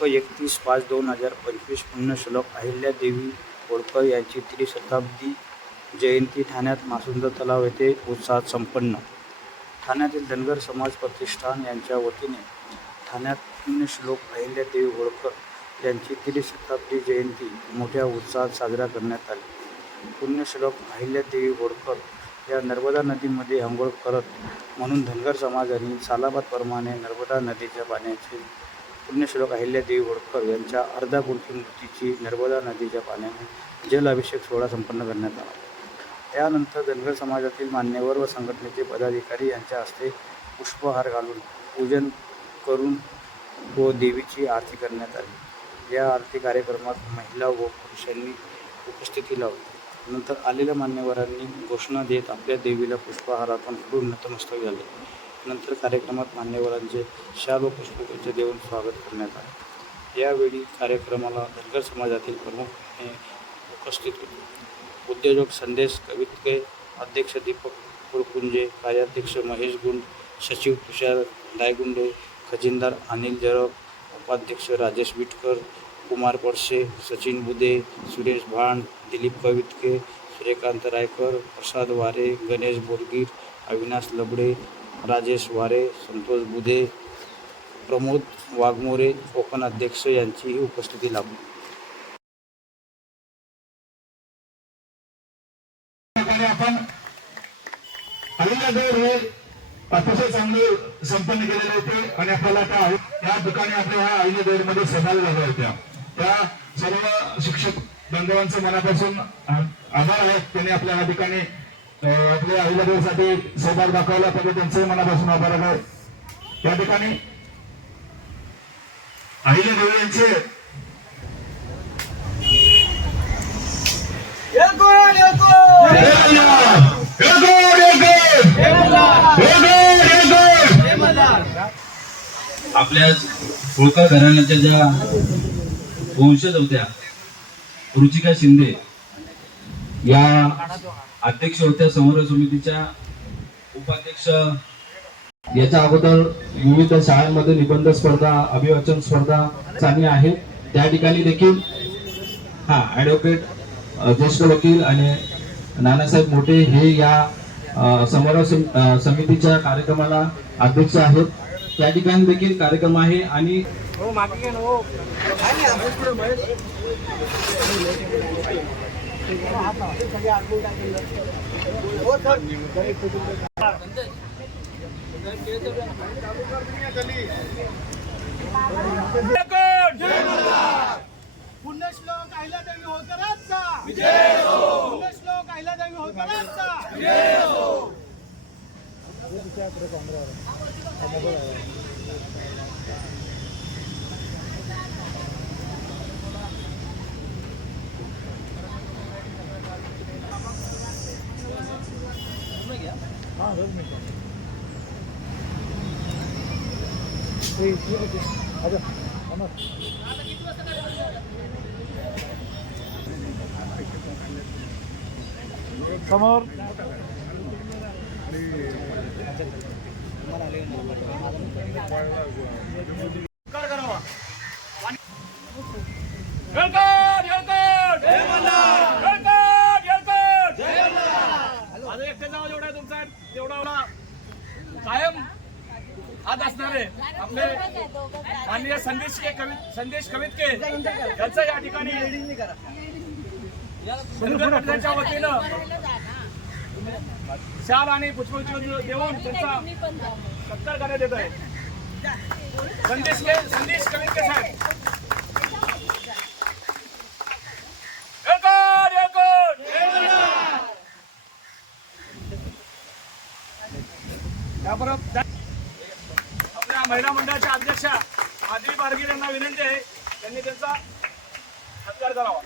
दिनांक एकतीस पाच दोन हजार पंचवीस पुण्यश्लोक अहिल्यादेवी होळकर यांची त्रिशताब्दी जयंती ठाण्यात मासुंद तलाव येथे उत्साहात संपन्न. ठाण्यातील धनगर समाज प्रतिष्ठान यांच्या वतीने ठाण्यात पुण्यश्लोक अहिल्यादेवी होळकर यांची त्रिशताब्दी जयंती मोठ्या उत्साहात साजरा करण्यात आली. पुण्यश्लोक अहिल्यादेवी होळकर या नर्मदा नदीमध्ये आंघोळ करत म्हणून धनगर समाजाने सालाबादप्रमाणे नर्मदा नदीच्या पाण्याचे पुण्यश्लोक अहिल्यादेवी होळकर यांच्या अर्धापूर्ती मूर्तीची नर्मदा नदीच्या पाण्याने जल अभिषेक सोहळा संपन्न करण्यात आला. त्यानंतर धनगर समाजातील मान्यवर व संघटनेचे पदाधिकारी यांच्या हस्ते पुष्पहार घालून पूजन करून व देवीची आरती करण्यात आली. या आरती कार्यक्रमात महिला व पुरुषांनी उपस्थिती लावली. नंतर आलेल्या मान्यवरांनी घोषणा देत आपल्या देवीला पुष्पहारातून पुढून नतमस्तक झाले. नंतर कार्यक्रमात मान्यवरांचे शाल व पुष्पगुच्छ देऊन स्वागत करण्यात आले. यावेळी कार्यक्रमाला धनगर समाजातील प्रमुख हे उपस्थित होते. उद्योजक संदेश कवितके अध्यक्ष दीपक कुरकुंजे कार्याध्यक्ष महेश गुंड सचिव तुषार दायगुंडे खजिनदार अनिल जरब उपाध्यक्ष राजेश विटकर कुमार पडसे सचिन बुदे सुरेश भांड दिलीप कवितके सूर्यकांत रायकर प्रसाद वारे गणेश बोरगीर अविनाश लबडे राजेश वारे संतोष बुधे प्रमोद वाघमोरे कोकण अध्यक्ष यांचीही उपस्थिती लाभली. आपण हे अतिशय चांगले संपन्न केलेले होते आणि आपल्याला त्या या ठिकाणी आपल्या ह्या अहिल्यादेवीमध्ये सहभागी झाल्या होत्या. त्या सर्व शिक्षक बांधवांचे मनापासून आभार आहेत त्यांनी आपल्या या ठिकाणी आपल्या अहिल्यादेवीसाठी सहभाग दाखवला त्याबद्दल त्यांचे मनापासून आभार आहे. या ठिकाणी अहिल्यादेवी यांचे आपल्या होळकर घराण्याच्या ज्या वंशज होत्या रुचिका शिंदे या अध्यक्ष होत्या समन्वय समितीच्या उपाध्यक्ष. याच्या अगोदर विविध शाळांमध्ये निबंध स्पर्धा अभिवाचन स्पर्धा चालली आहे त्या ठिकाणी देखील हा ऍडव्होकेट ज्येष्ठ वकील आणि नानासाहेब मोठे हे या समारोह सम- समितीच्या कार्यक्रमाला अध्यक्ष आहेत. त्या ठिकाणी देखील कार्यक्रम आहे आणि पुण्यश्लोक अहिल्यादेवी होळकरांचा पुण्यश्लोक अहिल्यादेवी होळकरांचा समोर माझं त्याच्यावर जेवढा तुमचा तेवढा एवढा कायम हात असणारे आपले माननीय संदेश के कवि संदेश कवितके यांचं या ठिकाणी धनगर मंडळाच्या वतीनं शाल आणि पुष्पगुच्छ देऊन त्यांचा सत्कार करण्यात येत आहे. संदेश के संदेश कवितके साहेब. त्याबरोबर त्या- आपल्या महिला मंडळाच्या अध्यक्षा आदिल बारगीर यांना विनंती आहे. त्यांनी त्यांचा सत्कार करावा.